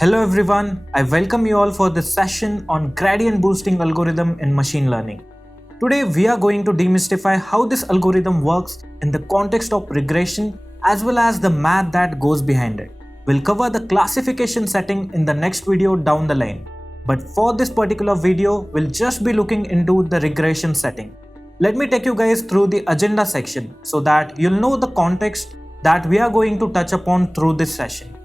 Hello everyone, I welcome you all for this session on gradient boosting algorithm in machine learning. Today we are going to demystify how this algorithm works in the context of regression as well as the math that goes behind it. We'll cover the classification setting in the next video down the line. But for this particular video, we'll just be looking into the regression setting. Let me take you guys through the agenda section so that you'll know the context that we are going to touch upon through this session.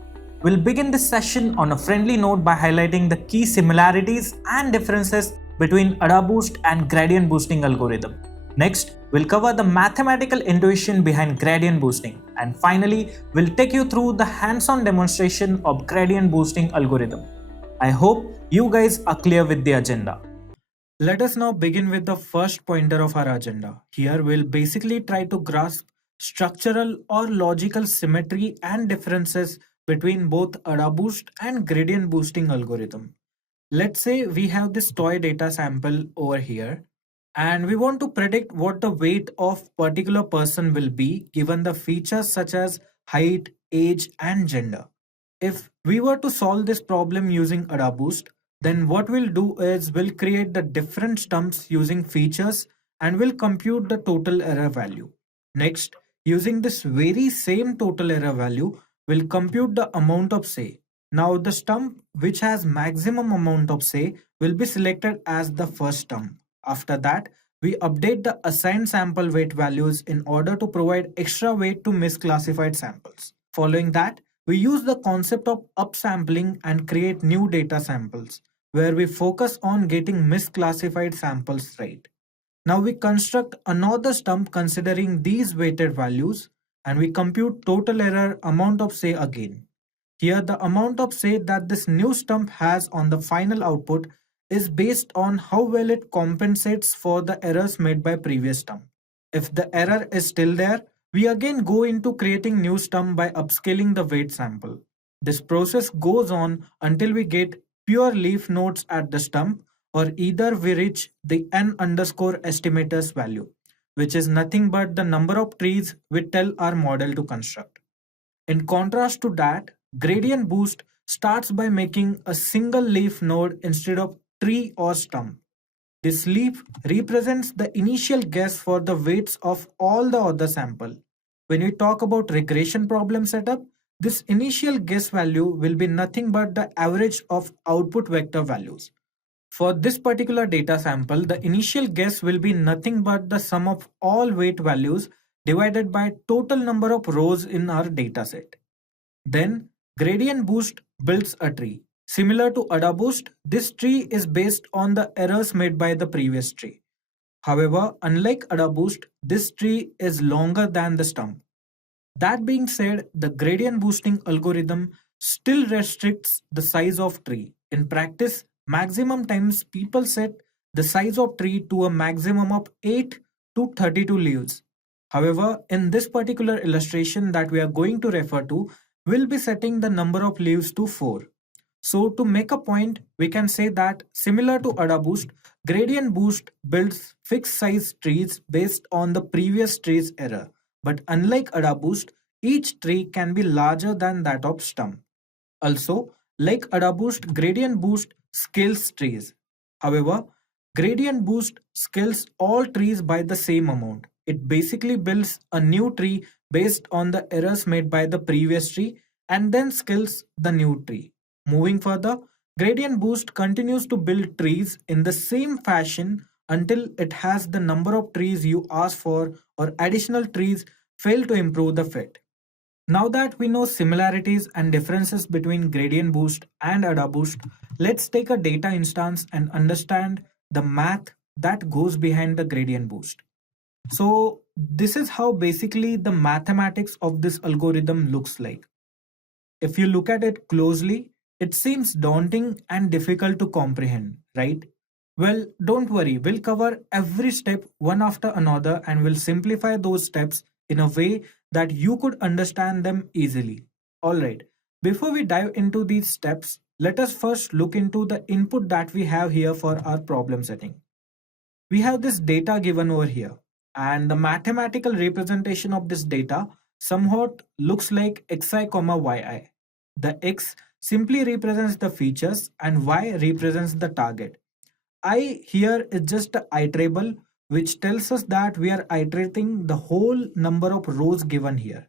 We'll begin this session on a friendly note by highlighting the key similarities and differences between AdaBoost and gradient boosting algorithm. Next, we'll cover the mathematical intuition behind gradient boosting. And finally, we'll take you through the hands-on demonstration of gradient boosting algorithm. I hope you guys are clear with the agenda. Let us now begin with the first pointer of our agenda. Here we'll basically try to grasp structural or logical symmetry and differences between both AdaBoost and gradient boosting algorithm. Let's say we have this toy data sample over here and we want to predict what the weight of particular person will be given the features such as height, age and gender. If we were to solve this problem using AdaBoost, then what we'll do is we'll create the different stumps using features and we'll compute the total error value. Next, using this very same total error value, we'll compute the amount of say. Now the stump which has maximum amount of say will be selected as the first stump. After that, we update the assigned sample weight values in order to provide extra weight to misclassified samples. Following that, we use the concept of upsampling and create new data samples where we focus on getting misclassified samples right. Now we construct another stump considering these weighted values and we compute total error amount of say again. Here the amount of say that this new stump has on the final output is based on how well it compensates for the errors made by previous stump. If the error is still there, we again go into creating new stump by upscaling the weight sample. This process goes on until we get pure leaf nodes at the stump or either we reach the n underscore estimators value, which is nothing but the number of trees we tell our model to construct. In contrast to that, gradient boost starts by making a single leaf node instead of tree or stump. This leaf represents the initial guess for the weights of all the other sample. When we talk about regression problem setup, this initial guess value will be nothing but the average of output vector values. For this particular data sample, the initial guess will be nothing but the sum of all weight values divided by total number of rows in our dataset. Then, gradient boost builds a tree. Similar to AdaBoost, this tree is based on the errors made by the previous tree. However, unlike AdaBoost, this tree is longer than the stump. That being said, the gradient boosting algorithm still restricts the size of tree. In practice, maximum times people set the size of tree to a maximum of 8 to 32 leaves. However, in this particular illustration that we are going to refer to, we'll be setting the number of leaves to 4. So to make a point, we can say that similar to AdaBoost, gradient boost builds fixed size trees based on the previous tree's error. But unlike AdaBoost, each tree can be larger than that of stump. Also, like AdaBoost, gradient boost scales trees. However, gradient boost scales all trees by the same amount. It basically builds a new tree based on the errors made by the previous tree and then scales the new tree. Moving further, gradient boost continues to build trees in the same fashion until it has the number of trees you ask for or additional trees fail to improve the fit. Now that we know similarities and differences between gradient boost and AdaBoost, let's take a data instance and understand the math that goes behind the gradient boost. So this is how basically the mathematics of this algorithm looks like. If you look at it closely, it seems daunting and difficult to comprehend, right? Well, don't worry, we'll cover every step one after another and we'll simplify those steps in a way that you could understand them easily. Alright, before we dive into these steps, let us first look into the input that we have here for our problem setting. We have this data given over here, and the mathematical representation of this data somewhat looks like xi, yi. The x simply represents the features and y represents the target. I here is just a iterable which tells us that we are iterating the whole number of rows given here.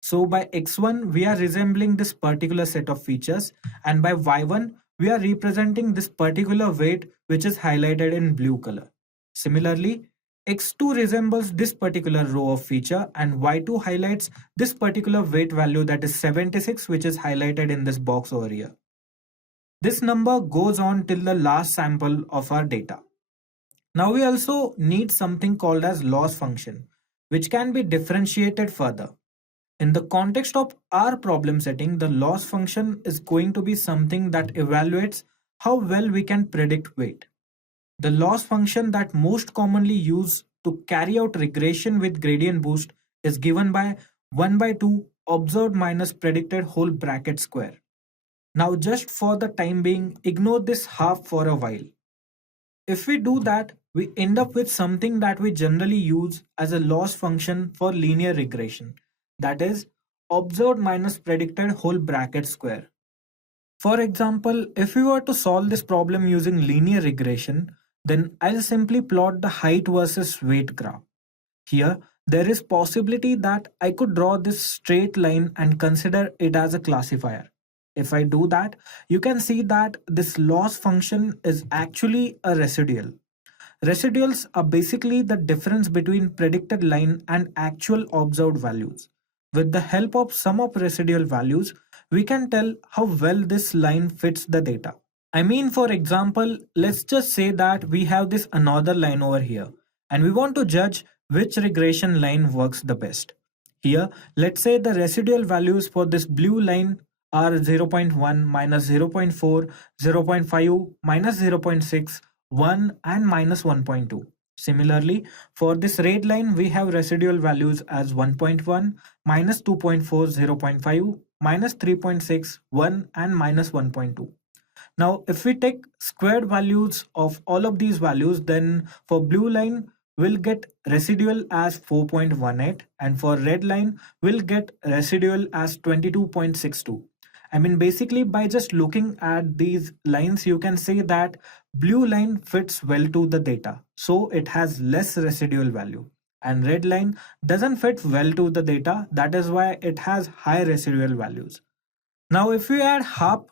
So by x1 we are resembling this particular set of features, and by y1 we are representing this particular weight which is highlighted in blue color. Similarly, x2 resembles this particular row of feature and y2 highlights this particular weight value, that is 76, which is highlighted in this box over here. This number goes on till the last sample of our data. Now we also need something called as loss function, which can be differentiated further. In the context of our problem setting, the loss function is going to be something that evaluates how well we can predict weight. The loss function that most commonly used to carry out regression with gradient boost is given by 1 by 2 observed minus predicted whole bracket square. Now just for the time being, ignore this half for a while. If we do that, we end up with something that we generally use as a loss function for linear regression, that is observed minus predicted whole bracket square. For example, if we were to solve this problem using linear regression, then I'll simply plot the height versus weight graph. Here, there is possibility that I could draw this straight line and consider it as a classifier. If I do that, you can see that this loss function is actually a residual. Residuals are basically the difference between predicted line and actual observed values. With the help of sum of residual values, we can tell how well this line fits the data. I mean, for example, let's just say that we have this another line over here and we want to judge which regression line works the best. Here, let's say the residual values for this blue line are 0.1, minus 0.4, 0.5, minus 0.6, 1 and minus 1.2. Similarly, for this red line, we have residual values as 1.1, minus 2.4, 0.5, minus 3.6, 1 and minus 1.2. Now, if we take squared values of all of these values, then for blue line, we'll get residual as 4.18, and for red line, we'll get residual as 22.62. I mean, basically, by just looking at these lines, you can say that blue line fits well to the data, so it has less residual value. And red line doesn't fit well to the data, that is why it has high residual values. Now, if we add half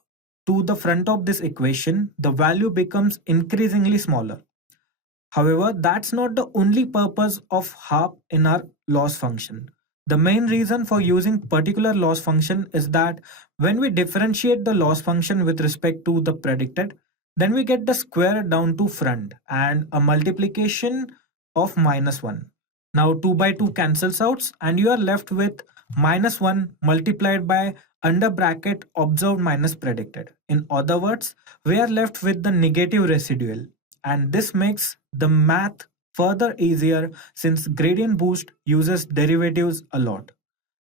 to the front of this equation, the value becomes increasingly smaller. However, that's not the only purpose of half in our loss function. The main reason for using particular loss function is that when we differentiate the loss function with respect to the predicted, then we get the square down to front and a multiplication of minus 1. Now 2 by 2 cancels out and you are left with minus 1 multiplied by under bracket observed minus predicted. In other words, we are left with the negative residual, and this makes the math further easier since gradient boost uses derivatives a lot.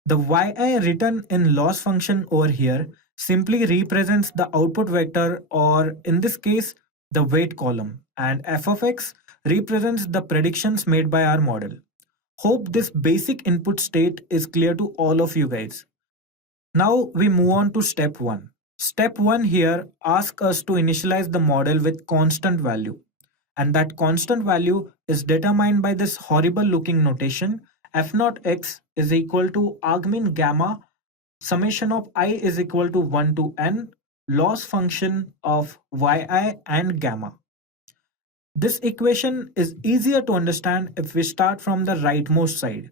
The yi written in loss function over here simply represents the output vector, or in this case the weight column, and f of x represents the predictions made by our model. Hope this basic input state is clear to all of you guys. Now we move on to step 1. Step 1 here asks us to initialize the model with constant value, and that constant value is determined by this horrible looking notation f naught x is equal to argmin gamma summation of I is equal to 1 to n loss function of yi and gamma. This equation is easier to understand if we start from the rightmost side.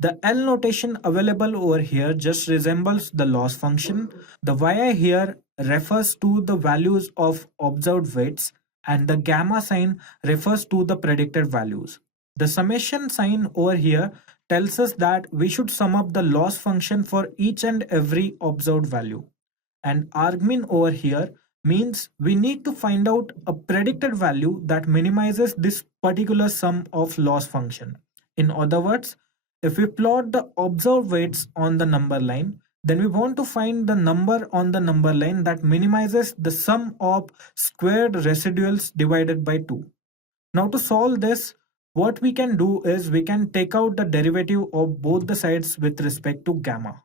The L notation available over here just resembles the loss function. The yi here refers to the values of observed weights and the gamma sign refers to the predicted values. The summation sign over here tells us that we should sum up the loss function for each and every observed value. And argmin over here means we need to find out a predicted value that minimizes this particular sum of loss function. In other words, if we plot the observed weights on the number line, then we want to find the number on the number line that minimizes the sum of squared residuals divided by 2. Now to solve this, what we can do is we can take out the derivative of both the sides with respect to gamma.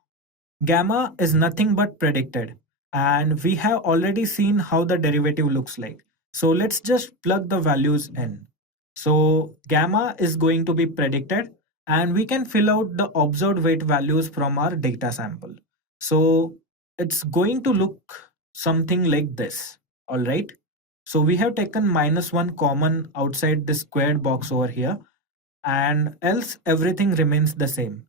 Gamma is nothing but predicted, and we have already seen how the derivative looks like. So let's just plug the values in. So gamma is going to be predicted, and we can fill out the observed weight values from our data sample. So it's going to look something like this. All right. So we have taken -1 common outside this squared box over here, and else everything remains the same.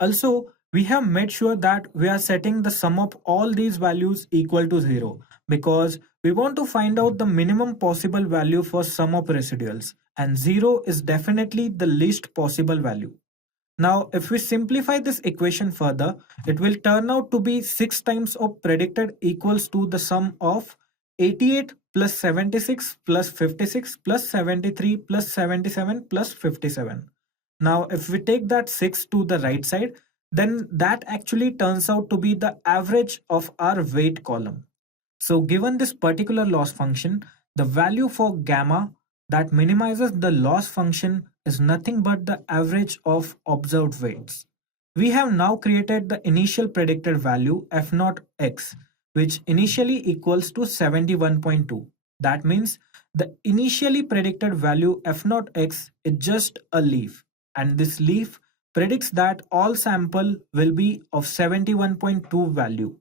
Also, we have made sure that we are setting the sum of all these values equal to 0, because we want to find out the minimum possible value for sum of residuals, and 0 is definitely the least possible value. Now, if we simplify this equation further, it will turn out to be 6 times of predicted equals to the sum of 88 plus 76 plus 56 plus 73 plus 77 plus 57. Now, if we take that 6 to the right side, then that actually turns out to be the average of our weight column. So given this particular loss function, the value for gamma that minimizes the loss function is nothing but the average of observed weights. We have now created the initial predicted value f naught x, which initially equals to 71.2. That means the initially predicted value f naught x is just a leaf, and this leaf predicts that all sample will be of 71.2 value.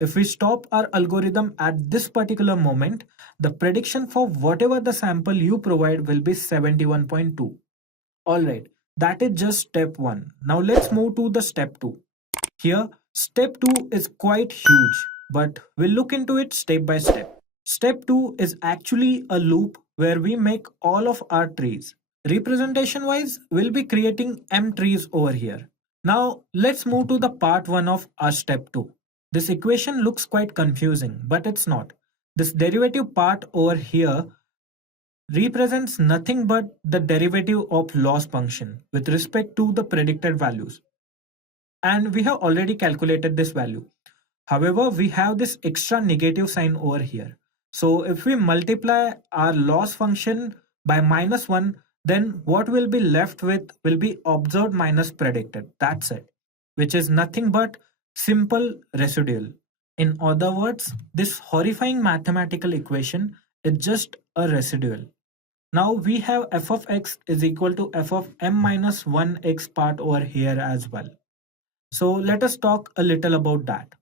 If we stop our algorithm at this particular moment, the prediction for whatever the sample you provide will be 71.2. Alright, that is just step 1. Now let's move to the step 2. Here, step 2 is quite huge, but we'll look into it step by step. Step 2 is actually a loop where we make all of our trees. Representation wise, we'll be creating M trees over here. Now let's move to the part 1 of our step 2. This equation looks quite confusing, but it's not. This derivative part over here represents nothing but the derivative of loss function with respect to the predicted values. And we have already calculated this value. However, we have this extra negative sign over here. So if we multiply our loss function by -1, then what will be left with will be observed minus predicted. That's it, which is nothing but simple residual. In other words, this horrifying mathematical equation is just a residual. Now we have f of x is equal to f of m minus 1x part over here as well. So let us talk a little about that.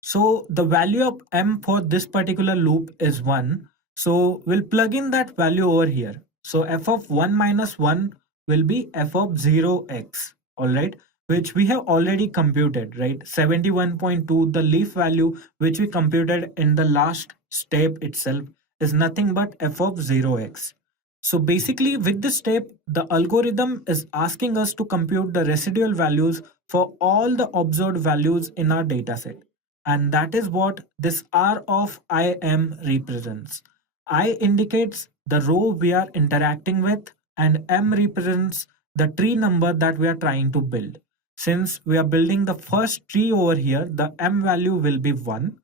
So the value of m for this particular loop is 1. So we'll plug in that value over here. So f of 1 minus 1 will be f of 0x, alright, which we have already computed, right? 71.2, the leaf value which we computed in the last step itself is nothing but f of 0x. So basically with this step, the algorithm is asking us to compute the residual values for all the observed values in our dataset. And that is what this R of IM represents. I indicates the row we are interacting with, and M represents the tree number that we are trying to build. Since we are building the first tree over here, the M value will be 1.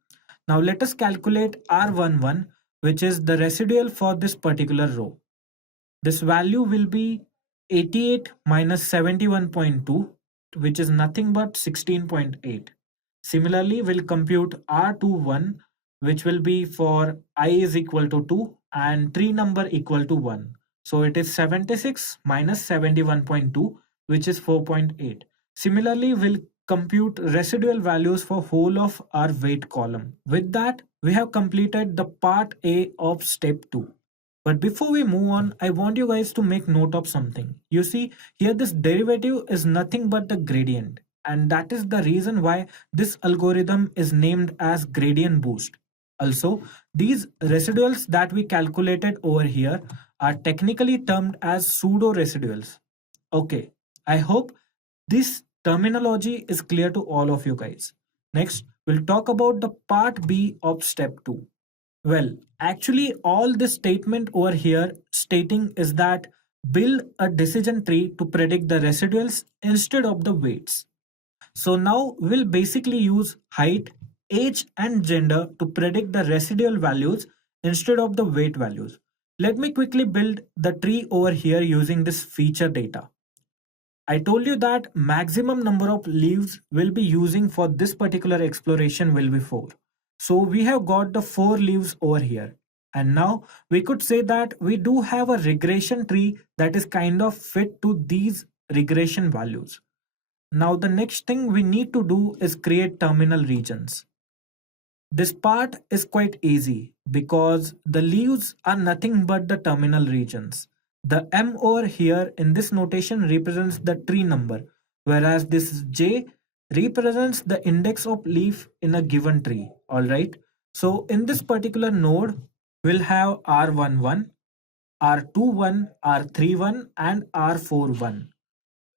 Now let us calculate R11, which is the residual for this particular row. This value will be 88 minus 71.2, which is nothing but 16.8. Similarly, we'll compute R21, which will be for I is equal to 2 and tree number equal to 1. So it is 76 minus 71.2, which is 4.8. Similarly, we'll compute residual values for whole of our weight column. With that, we have completed the part A of step 2. But before we move on, I want you guys to make note of something. You see, here this derivative is nothing but the gradient. And that is the reason why this algorithm is named as gradient boost. Also, these residuals that we calculated over here are technically termed as pseudo residuals. Okay, I hope this terminology is clear to all of you guys. Next, we'll talk about the part B of step 2. Well, actually, all this statement over here stating is that build a decision tree to predict the residuals instead of the weights. So now we'll basically use height, age, and gender to predict the residual values instead of the weight values. Let me quickly build the tree over here using this feature data. I told you that maximum number of leaves we'll be using for this particular exploration will be 4. So we have got the 4 leaves over here. And now we could say that we do have a regression tree that is kind of fit to these regression values. Now the next thing we need to do is create terminal regions. This part is quite easy because the leaves are nothing but the terminal regions. The M over here in this notation represents the tree number, whereas this J represents the index of leaf in a given tree. Alright. So in this particular node, we'll have R11, R21, R31, and R41.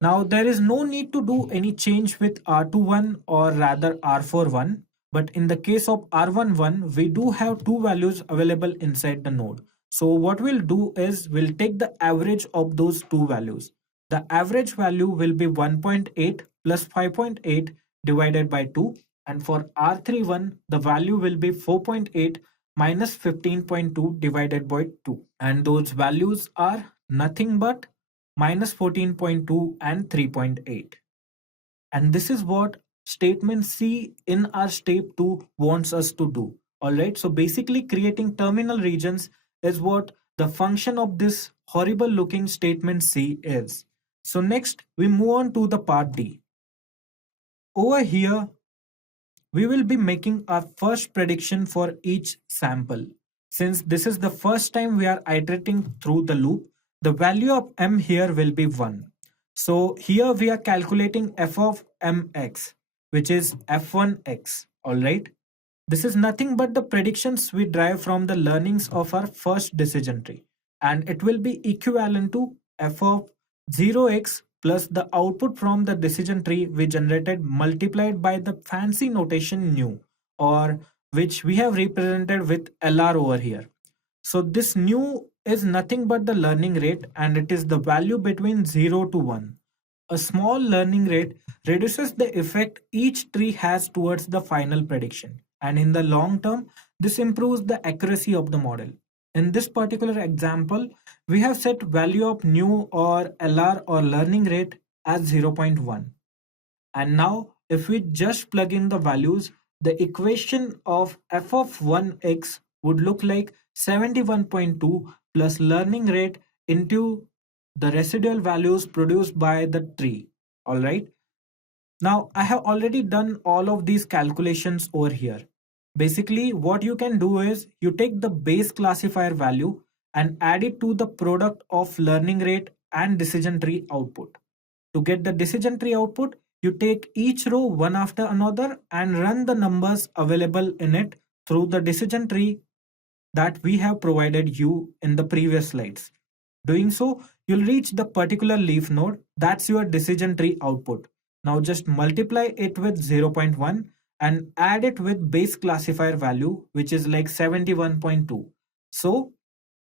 Now there is no need to do any change with R21 or rather R41, but in the case of R11 we do have two values available inside the node. So what we'll do is we'll take the average of those two values. The average value will be 1.8 plus 5.8 divided by 2, and for R31 the value will be 4.8 minus 15.2 divided by 2, and those values are nothing but minus 14.2 and 3.8. And this is what statement C in our step 2 wants us to do. Alright, so basically creating terminal regions is what the function of this horrible looking statement C is. So next we move on to the part D. Over here we will be making our first prediction for each sample. Since this is the first time we are iterating through the loop, the value of m here will be 1. So here we are calculating f of mx, which is f1x. Alright. This is nothing but the predictions we derive from the learnings of our first decision tree, and it will be equivalent to f of 0x plus the output from the decision tree we generated multiplied by the fancy notation new, or which we have represented with LR over here. So this new is nothing but the learning rate, and it is the value between 0 to 1. A small learning rate reduces the effect each tree has towards the final prediction, and in the long term, this improves the accuracy of the model. In this particular example, we have set value of new or LR or learning rate as 0.1. And now if we just plug in the values, the equation of f of 1x would look like 71.2 plus learning rate into the residual values produced by the tree. Alright. Now I have already done all of these calculations over here. Basically what you can do is you take the base classifier value and add it to the product of learning rate and decision tree output. To get the decision tree output, you take each row one after another and run the numbers available in it through the decision tree that we have provided you in the previous slides. Doing so, you'll reach the particular leaf node. That's your decision tree output. Now just multiply it with 0.1 and add it with base classifier value, which is like 71.2. So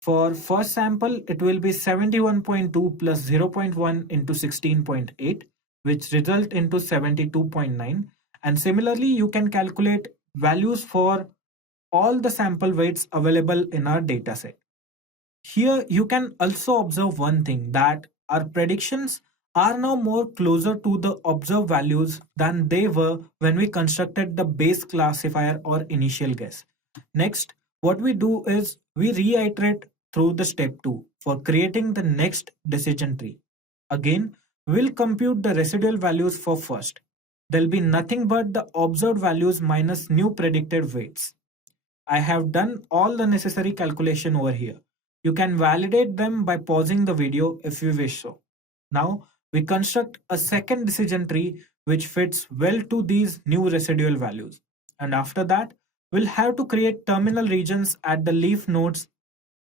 for first sample, it will be 71.2 plus 0.1 into 16.8, which result into 72.9. And similarly, you can calculate values for all the sample weights available in our dataset. Here you can also observe one thing, that our predictions are now more closer to the observed values than they were when we constructed the base classifier or initial guess. Next, what we do is we reiterate through the step 2 for creating the next decision tree. Again, we'll compute the residual values for first. There'll be nothing but the observed values minus new predicted weights. I have done all the necessary calculation over here. You can validate them by pausing the video if you wish so. Now we construct a second decision tree which fits well to these new residual values. And after that, we'll have to create terminal regions at the leaf nodes.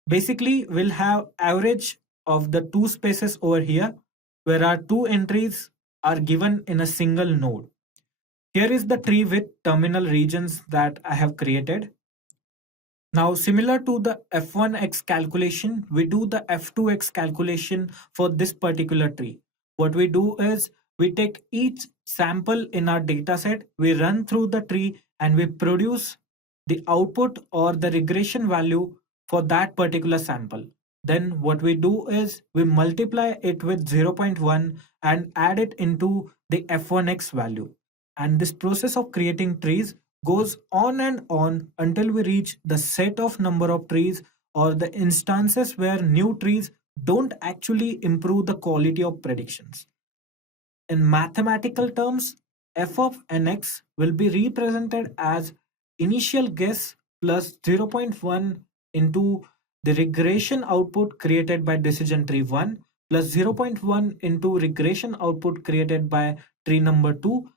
Basically, we'll have average of the two spaces over here where our two entries are given in a single node. Here is the tree with terminal regions that I have created. Now, similar to the f1x calculation, we do the f2x calculation for this particular tree. What we do is we take each sample in our dataset, we run through the tree, and we produce the output or the regression value for that particular sample. Then what we do is we multiply it with 0.1 and add it into the f1x value. And this process of creating trees goes on and on until we reach the set of number of trees or the instances where new trees don't actually improve the quality of predictions. In mathematical terms, f of nx will be represented as initial guess plus zero point 0.1 into the regression output created by decision tree 1 plus zero point 0.1 into regression output created by tree number 2,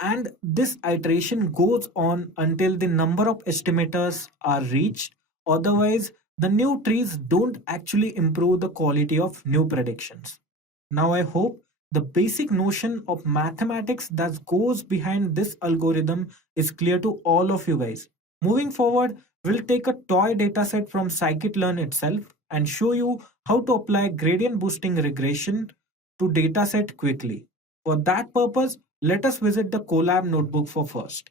and this iteration goes on until the number of estimators are reached. Otherwise, the new trees don't actually improve the quality of new predictions. Now, I hope the basic notion of mathematics that goes behind this algorithm is clear to all of you guys. Moving forward, we'll take a toy dataset from scikit-learn itself and show you how to apply gradient boosting regression to dataset quickly. For that purpose, let us visit the Colab notebook for first.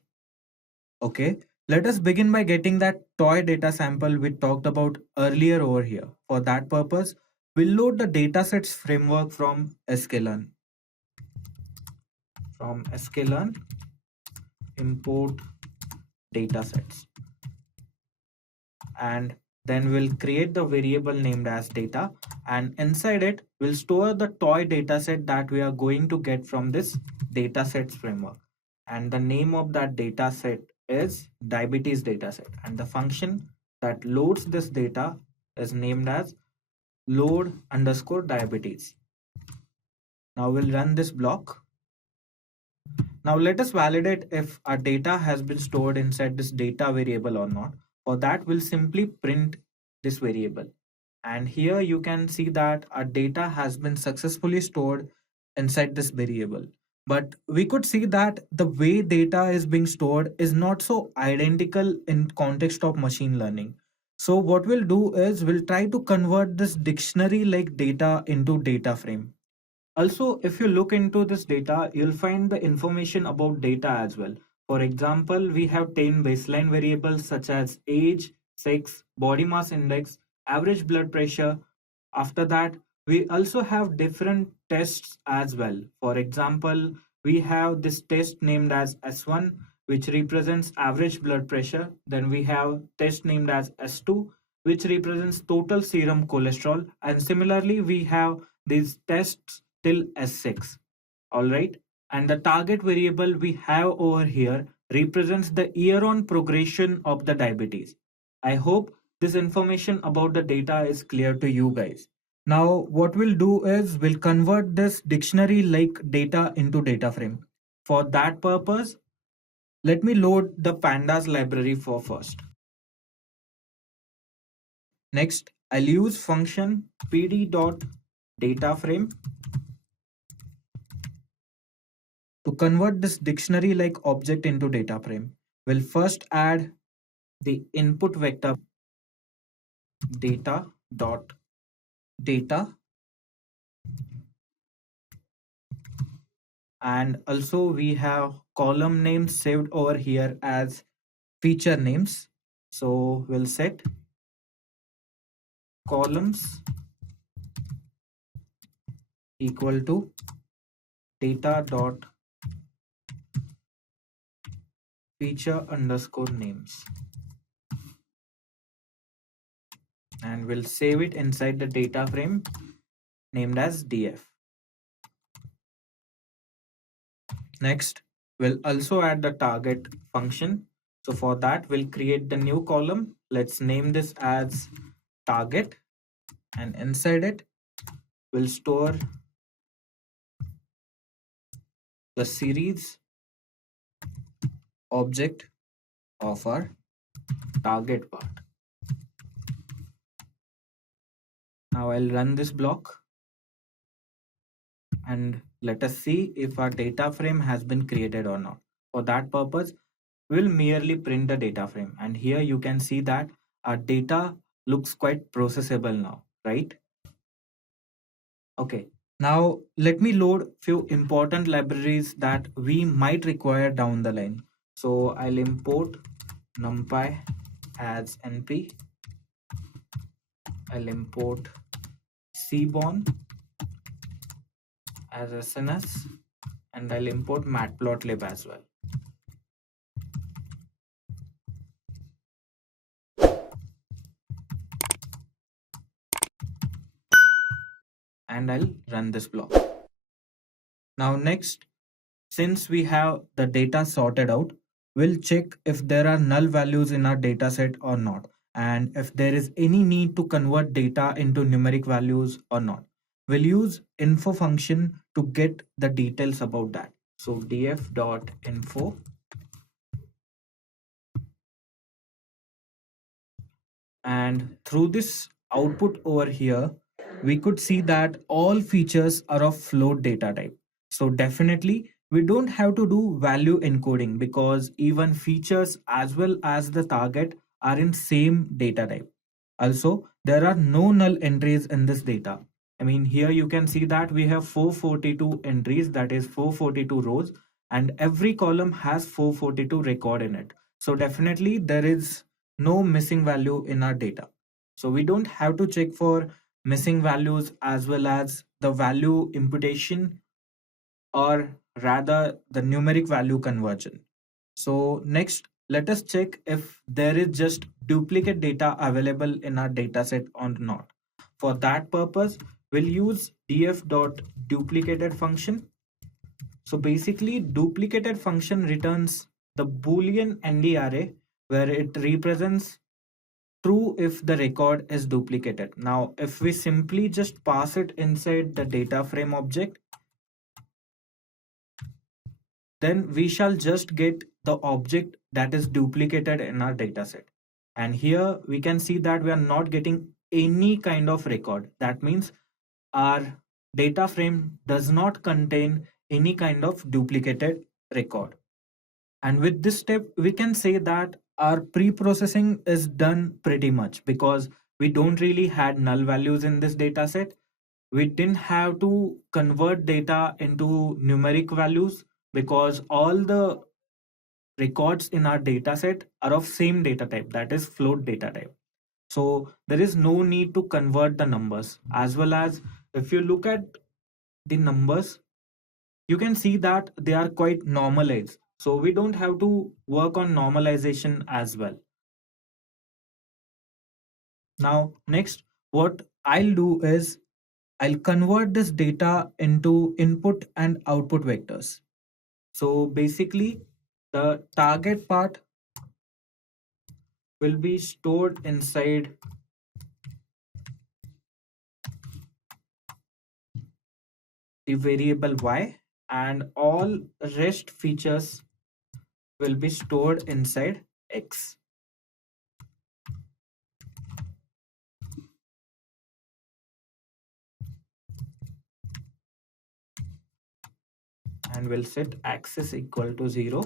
Okay, let us begin by getting that toy data sample we talked about earlier over here. For that purpose, we'll load the datasets framework from sklearn. From sklearn, import datasets. And then we'll create the variable named as data, and inside it we'll store the toy dataset that we are going to get from this datasets framework. And the name of that dataset is diabetes dataset, and the function that loads this data is named as load underscore diabetes. Now we'll run this block. Now let us validate if our data has been stored inside this data variable or not. For that, we'll simply print this variable. And here you can see that our data has been successfully stored inside this variable. But we could see that the way data is being stored is not so identical in context of machine learning. So what we'll do is we'll try to convert this dictionary like data into data frame. Also, if you look into this data, you'll find the information about data as well. For example, we have 10 baseline variables such as age, sex, body mass index, average blood pressure. After that, we also have different tests as well. For example, we have this test named as S1, which represents average blood pressure. Then we have test named as S2, which represents total serum cholesterol. And similarly, we have these tests till S6. Alright. And the target variable we have over here represents the year on progression of the diabetes. I hope this information about the data is clear to you guys. Now, what we'll do is we'll convert this dictionary like data into data frame. For that purpose, let me load the pandas library for first. Next, I'll use function pd.dataframe to convert this dictionary like object into data frame. We'll first add the input vector data.data, and also we have column names saved over here as feature names. So we'll set columns equal to data dot feature underscore names, and we'll save it inside the data frame named as df. Next, we'll also add the target function. So for that, we'll create the new column. Let's name this as target, and inside it, we'll store the series object of our target part. Now I'll run this block and let us see if our data frame has been created or not. For that purpose, we'll merely print the data frame, and here you can see that our data looks quite processable now, right? Okay, now let me load few important libraries that we might require down the line. So I'll import numpy as np. I'll import cbon as SNS, and I'll import matplotlib as well. and I'll run this block. Now next, since we have the data sorted out, we'll check if there are null values in our dataset or not, and if there is any need to convert data into numeric values or not. We'll use info function to get the details about that. So df.info, and through this output over here, we could see that all features are of float data type. So definitely we don't have to do value encoding because even features as well as the target are in same data type. Also, there are no null entries in this data. I mean, here you can see that we have 442 entries, that is 442 rows, and every column has 442 record in it. So definitely there is no missing value in our data. So we don't have to check for missing values as well as the value imputation, or rather the numeric value conversion. So next, let us check if there is just duplicate data available in our dataset or not. For that purpose, we'll use df.duplicated function. So basically, duplicated function returns the Boolean ND array where it represents true if the record is duplicated. Now, if we simply just pass it inside the data frame object, then we shall just get the object that is duplicated in our dataset. And here we can see that we are not getting any kind of record. That means our data frame does not contain any kind of duplicated record. And with this step, we can say that our pre-processing is done pretty much because we don't really had null values in this data set. We didn't have to convert data into numeric values because all the records in our data set are of same data type, that is float data type. So there is no need to convert the numbers. As well as if you look at the numbers, you can see that they are quite normalized. So we don't have to work on normalization as well. Now, next, what I'll do is I'll convert this data into input and output vectors. So basically, the target part will be stored inside the variable y, and all rest features will be stored inside x. And we'll set axis equal to 0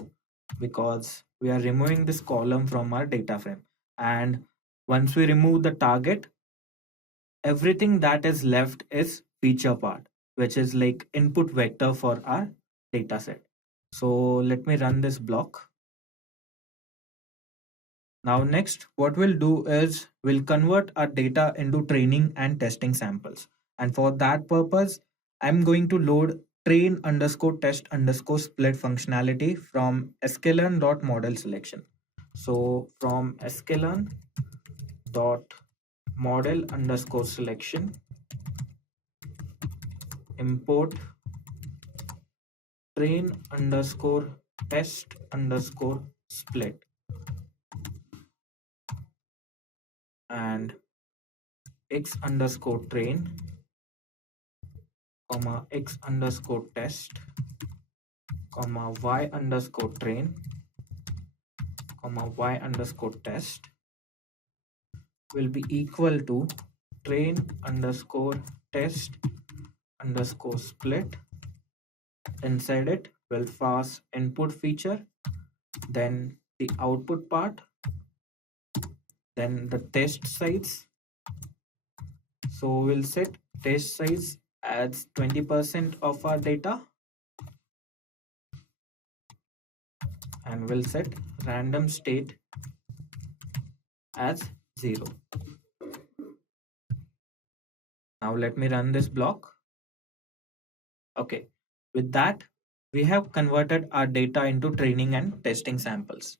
because we are removing this column from our data frame. And once we remove the target, everything that is left is feature part, which is like input vector for our data set. So let me run this block. Now next, what we'll do is we'll convert our data into training and testing samples. And for that purpose, I'm going to load train underscore test underscore split functionality from sklearn.model selection. So from sklearn.model underscore selection, import train underscore test underscore split, and x underscore train comma x underscore test comma y underscore train comma y underscore test will be equal to train underscore test underscore split. Inside it we'll pass input feature, then the output part, then the test size. So we'll set test size as 20% of our data, and we'll set random state as 0. Now let me run this block. Okay, with that, we have converted our data into training and testing samples.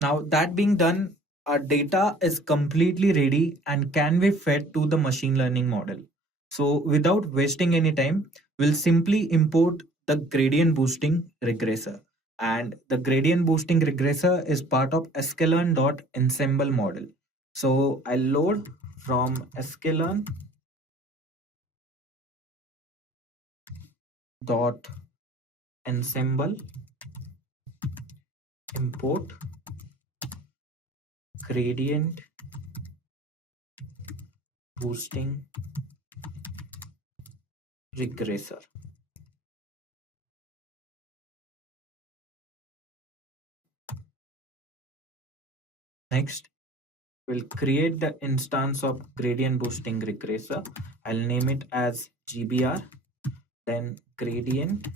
Now that being done, our data is completely ready and can be fed to the machine learning model. So without wasting any time, we'll simply import the gradient boosting regressor. And the gradient boosting regressor is part of sklearn.ensemble model. So I'll load from sklearn.ensemble import gradient boosting regressor. Next, we'll create the instance of gradient boosting regressor. I'll name it as GBR, then gradient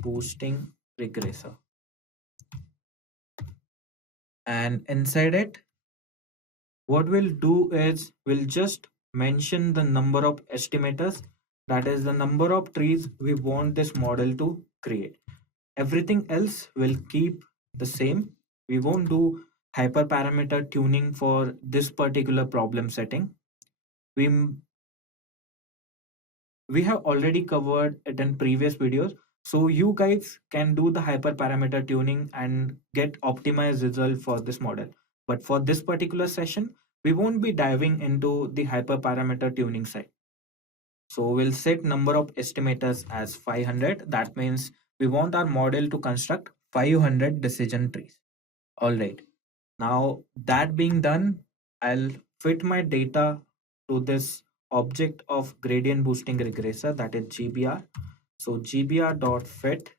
boosting regressor. And inside it, what we'll do is we'll just mention the number of estimators, that is the number of trees we want this model to create. Everything else will keep the same. We won't do hyperparameter tuning for this particular problem setting. We we have already covered it in previous videos, so you guys can do the hyperparameter tuning and get optimized result for this model. But for this particular session, we won't be diving into the hyperparameter tuning side. So we'll set number of estimators as 500. That means we want our model to construct 500 decision trees. All right. Now that being done, I'll fit my data to this object of gradient boosting regressor, that is GBR. So GBR dot fit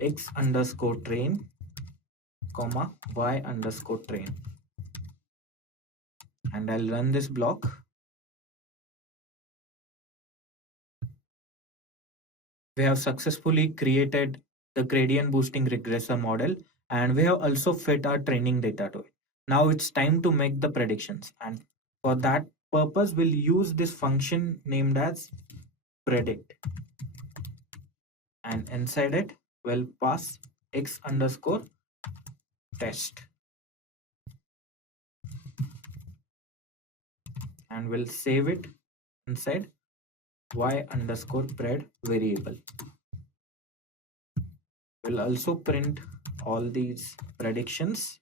x underscore train comma y underscore train, and I'll run this block. We have successfully created the gradient boosting regressor model, and we have also fit our training data to it. Now it's time to make the predictions, and for that purpose we'll use this function named as predict, and inside it we'll pass x underscore test, and we'll save it inside y underscore pred variable. We'll also print all these predictions.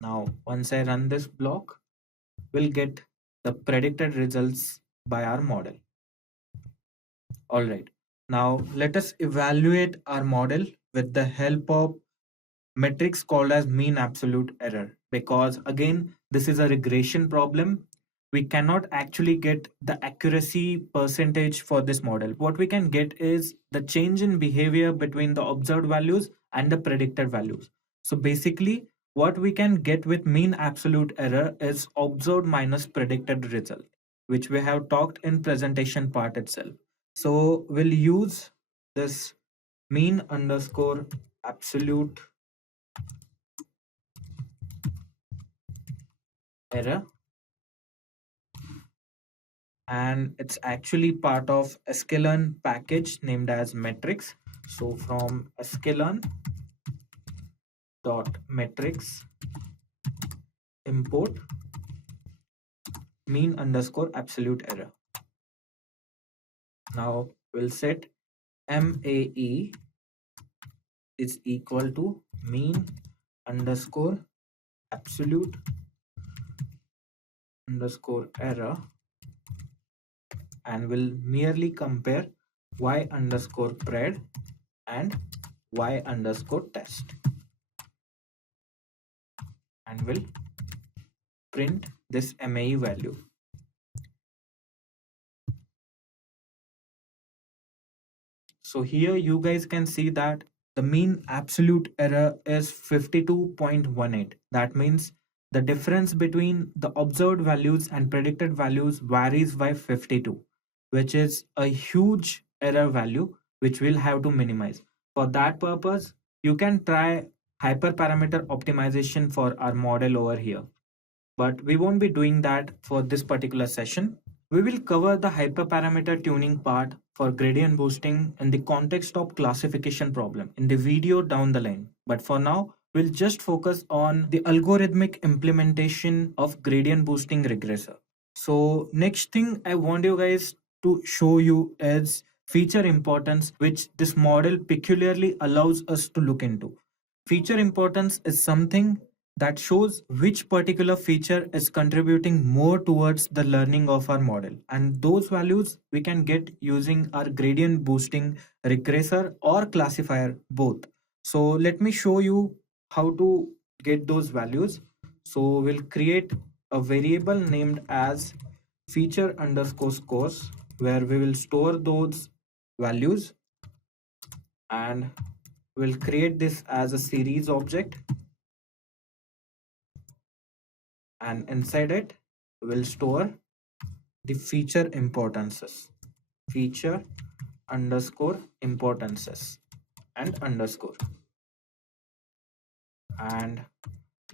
Now once I run this block, we'll get the predicted results by our model. All right, now let us evaluate our model with the help of metrics called as mean absolute error, because again this is a regression problem. We cannot actually get the accuracy percentage for this model. What we can get is the change in behavior between the observed values and the predicted values. So basically what we can get with mean absolute error is observed minus predicted result, which we have talked in presentation part itself. So we'll use this mean underscore absolute error, and it's actually part of sklearn package named as metrics. So from sklearn dot metrics import mean underscore absolute error. Now we'll set MAE is equal to mean underscore absolute underscore error, and we'll merely compare y underscore pred and y underscore test, and we'll print this MAE value. So here you guys can see that the mean absolute error is 52.18. That means the difference between the observed values and predicted values varies by 52, which is a huge error value which we'll have to minimize. For that purpose, you can try hyperparameter optimization for our model over here. But we won't be doing that for this particular session. We will cover the hyperparameter tuning part for gradient boosting in the context of classification problem in the video down the line. But for now, we'll just focus on the algorithmic implementation of gradient boosting regressor. So next thing I want you guys to show you is feature importance, which this model peculiarly allows us to look into. Feature importance is something that shows which particular feature is contributing more towards the learning of our model. And those values we can get using our gradient boosting regressor or classifier both. So let me show you how to get those values. So we'll create a variable named as feature underscore scores where we will store those values, and we'll create this as a series object, and inside it we'll store the feature importances, feature underscore importances and underscore, and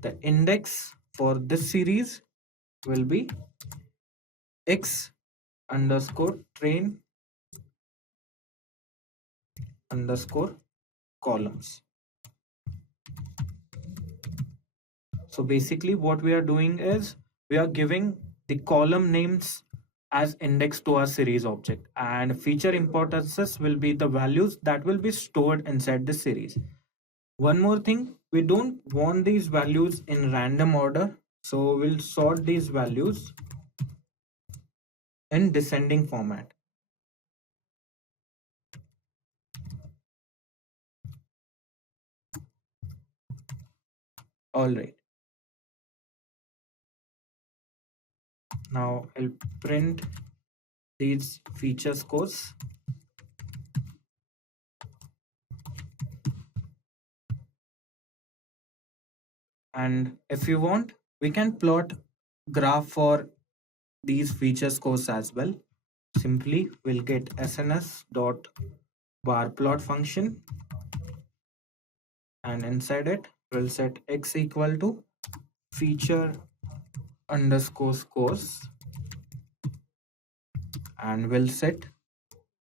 the index for this series will be x underscore train underscore columns. So basically what we are doing is we are giving the column names as index to our series object, and feature importances will be the values that will be stored inside the series. One more thing, we don't want these values in random order, so we'll sort these values in descending format. All right, now I'll print these feature scores. And if you want, we can plot graph for these feature scores as well. Simply we'll get sns dot bar plot function, and inside it we'll set x equal to feature underscore scores, and we'll set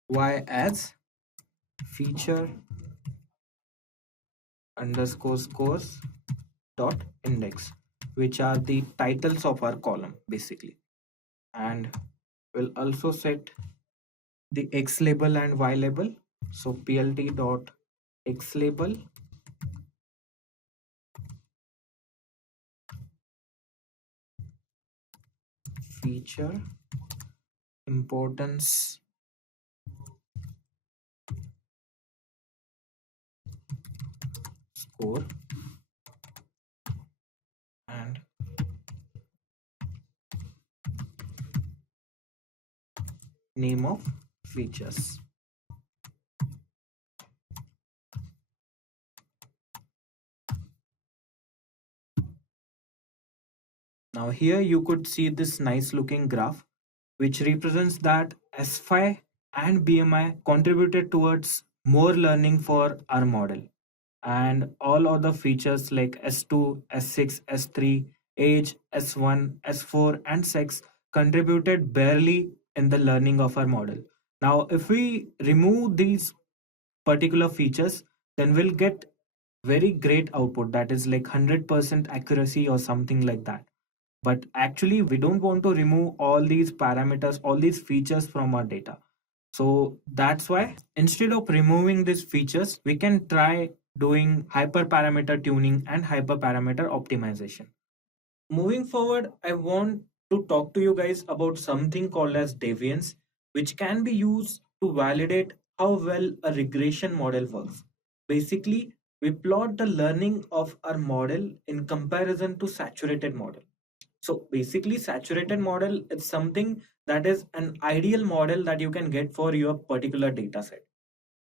y as feature underscore scores dot index, which are the titles of our column basically. And we'll also set the x label and y label. So plt dot x label feature importance score, and name of features. Now here you could see this nice looking graph which represents that S5 and BMI contributed towards more learning for our model, and all other features like S2, S6, S3, age, S1, S4 and sex contributed barely in the learning of our model. Now if we remove these particular features, then we'll get very great output, that is like 100% accuracy or something like that. But actually we don't want to remove all these parameters, all these features from our data. So that's why instead of removing these features, we can try doing hyperparameter tuning and hyperparameter optimization. Moving forward, I want to talk to you guys about something called as deviance, which can be used to validate how well a regression model works. Basically, we plot the learning of our model in comparison to saturated model. So basically, saturated model is something that is an ideal model that you can get for your particular data set.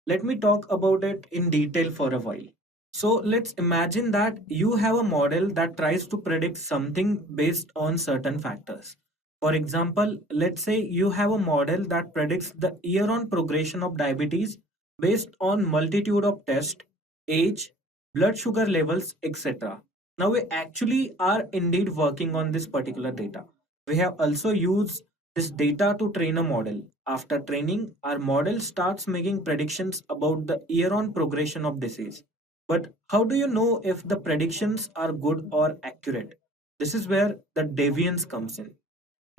Let me talk about it in detail for a while. So let's imagine that you have a model that tries to predict something based on certain factors. For example, let's say you have a model that predicts the year-on progression of diabetes based on multitude of tests, age, blood sugar levels, etc. Now we actually are indeed working on this particular data. We have also used this data to train a model. After training, our model starts making predictions about the year-on progression of disease. But how do you know if the predictions are good or accurate? This is where the deviance comes in.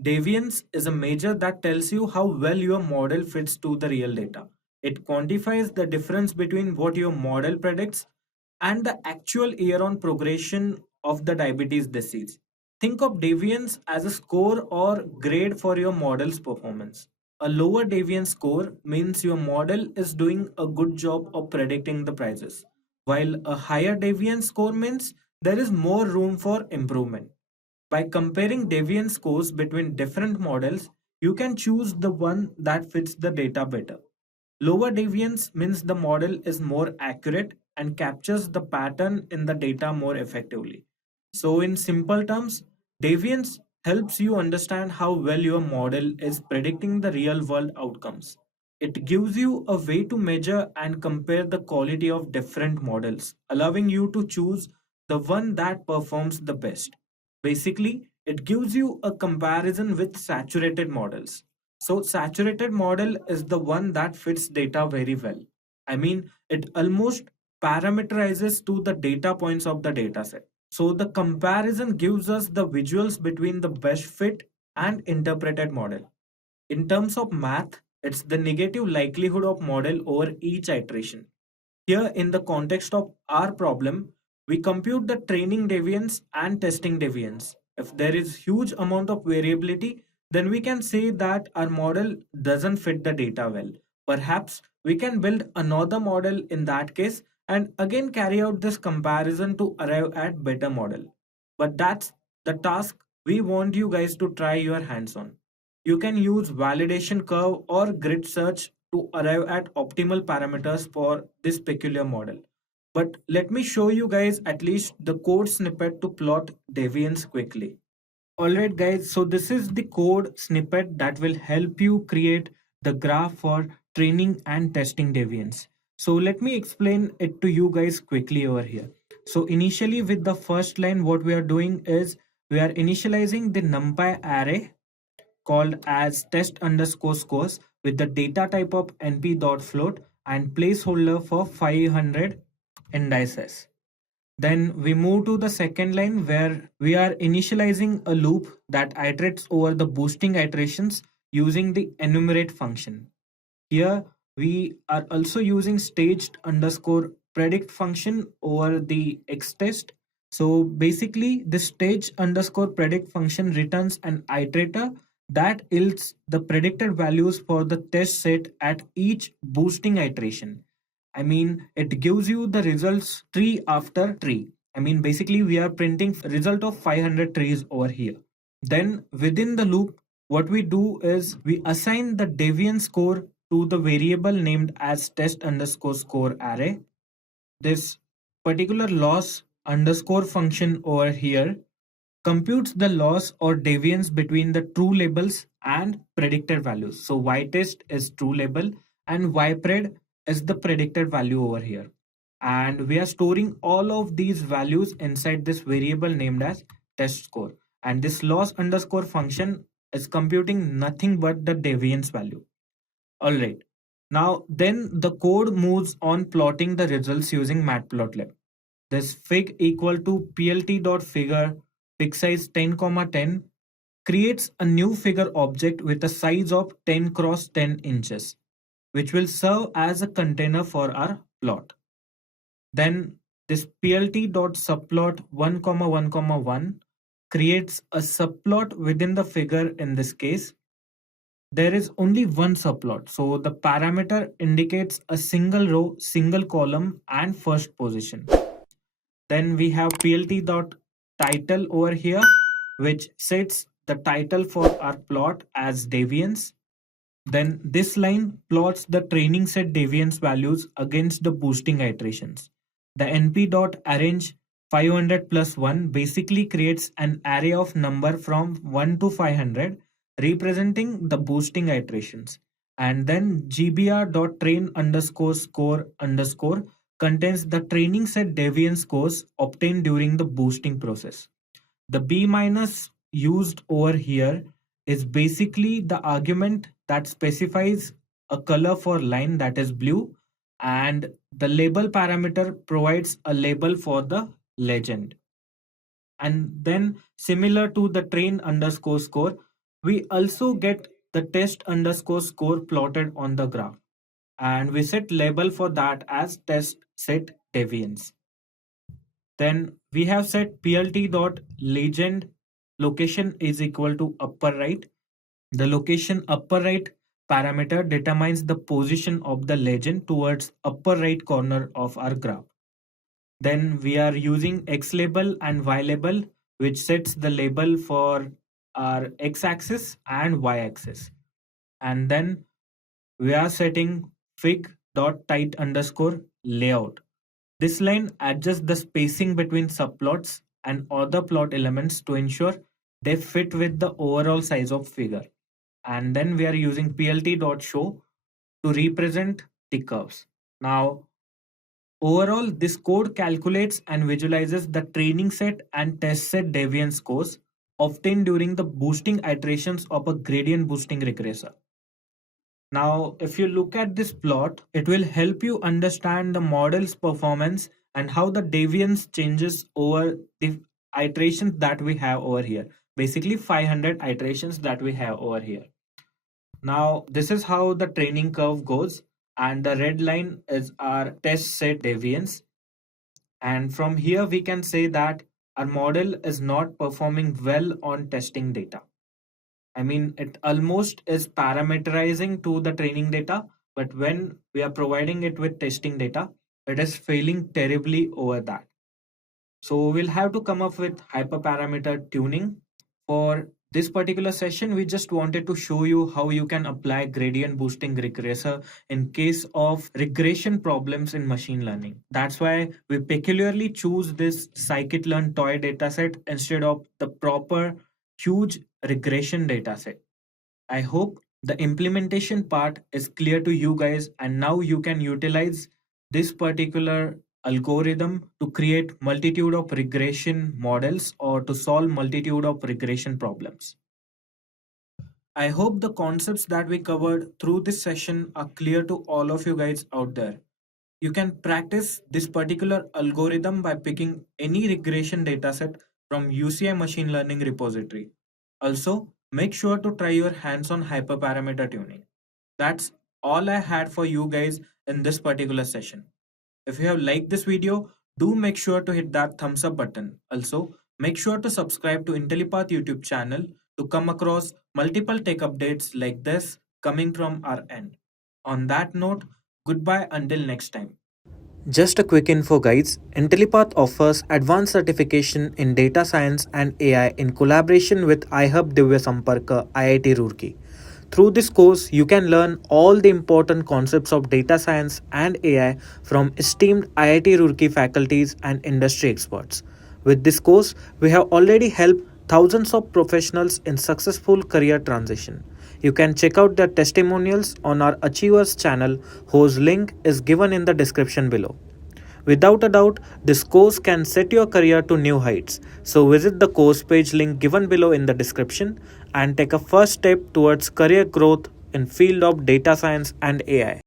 Deviance is a measure that tells you how well your model fits to the real data. It quantifies the difference between what your model predicts and the actual year on progression of the diabetes disease. Think of deviance as a score or grade for your model's performance. A lower deviance score means your model is doing a good job of predicting the prices, while a higher deviance score means there is more room for improvement. By comparing deviance scores between different models, you can choose the one that fits the data better. Lower deviance means the model is more accurate and captures the pattern in the data more effectively. So, in simple terms, deviance helps you understand how well your model is predicting the real world outcomes. It gives you a way to measure and compare the quality of different models, allowing you to choose the one that performs the best. Basically, it gives you a comparison with saturated models. So saturated model is the one that fits data very well. I mean, it almost parameterizes to the data points of the dataset. So the comparison gives us the visuals between the best fit and interpreted model. In terms of math, it's the negative likelihood of model over each iteration. Here, in the context of our problem, we compute the training deviance and testing deviance. If there is huge amount of variability, then we can say that our model doesn't fit the data well. Perhaps we can build another model in that case and again carry out this comparison to arrive at better model. But that's the task we want you guys to try your hands on. You can use validation curve or grid search to arrive at optimal parameters for this peculiar model. But let me show you guys at least the code snippet to plot deviance quickly. Alright guys, so this is the code snippet that will help you create the graph for training and testing deviance. So let me explain it to you guys quickly over here. So initially with the first line, what we are doing is we are initializing the numpy array called as test underscore scores with the data type of np.float and placeholder for 500 indices. Then we move to the second line where we are initializing a loop that iterates over the boosting iterations using the enumerate function. Here we are also using staged underscore predict function over the xtest. So basically the stage underscore predict function returns an iterator that yields the predicted values for the test set at each boosting iteration. I mean, it gives you the results tree after tree. I mean, basically we are printing result of 500 trees over here. Then within the loop, what we do is we assign the deviance score to the variable named as test underscore score array. This particular loss underscore function over here computes the loss or deviance between the true labels and predicted values. So ytest is true label and ypred is the predicted value over here. And we are storing all of these values inside this variable named as test score. And this loss underscore function is computing nothing but the deviance value. All right. Now, then the code moves on plotting the results using matplotlib. This fig equal to plt.figure fig size 10, 10 creates a new figure object with a size of 10 cross 10 inches, which will serve as a container for our plot. Then this plt.subplot 1, 1, 1 creates a subplot within the figure. In this case, there is only one subplot. So the parameter indicates a single row, single column, and first position. Then we have plt.title over here, which sets the title for our plot as deviance. Then this line plots the training set deviance values against the boosting iterations. The np.arrange 500 plus 1 basically creates an array of number from 1 to 500 representing the boosting iterations. And then gbr.train underscore score underscore contains the training set deviance scores obtained during the boosting process. The b minus used over here is basically the argument that specifies a color for line that is blue and the label parameter provides a label for the legend. And then similar to the train underscore score, we also get the test underscore score plotted on the graph, and we set label for that as test set deviance. Then we have set plt dot legend location is equal to upper right. The location upper right parameter determines the position of the legend towards upper right corner of our graph. Then we are using x label and y label, which sets the label for our x axis and y axis. And then we are setting fig dot tight underscore layout. This line adjusts the spacing between subplots and other plot elements to ensure they fit with the overall size of figure. And then we are using plt.show to represent the curves. Now, overall, this code calculates and visualizes the training set and test set deviance scores obtained during the boosting iterations of a gradient boosting regressor. Now, if you look at this plot, it will help you understand the model's performance and how the deviance changes over the iterations that we have over here. Basically, 500 iterations that we have over here. Now, this is how the training curve goes, and the red line is our test set deviance. And from here, we can say that our model is not performing well on testing data. I mean, it almost is parameterizing to the training data, but when we are providing it with testing data, it is failing terribly over that. So we'll have to come up with hyperparameter tuning. For this particular session, we just wanted to show you how you can apply gradient boosting regressor in case of regression problems in machine learning. That's why we peculiarly choose this scikit-learn toy dataset instead of the proper huge regression dataset. I hope the implementation part is clear to you guys, and now you can utilize this particular algorithm to create multitude of regression models or to solve multitude of regression problems. I hope the concepts that we covered through this session are clear to all of you guys out there. You can practice this particular algorithm by picking any regression dataset from UCI machine learning repository. Also, make sure to try your hands on hyperparameter tuning. That's all I had for you guys in this particular session. If you have liked this video, do make sure to hit that thumbs up button. Also, make sure to subscribe to Intellipaat YouTube channel to come across multiple tech updates like this coming from our end. On that note, goodbye until next time. Just a quick info guys, Intellipaat offers advanced certification in data science and AI in collaboration with iHub Divya Samparka IIT Roorkee. Through this course, you can learn all the important concepts of data science and AI from esteemed IIT Roorkee faculties and industry experts. With this course, we have already helped thousands of professionals in successful career transition. You can check out their testimonials on our Achievers channel, whose link is given in the description below. Without a doubt, this course can set your career to new heights. So visit the course page link given below in the description and take a first step towards career growth in field of data science and AI.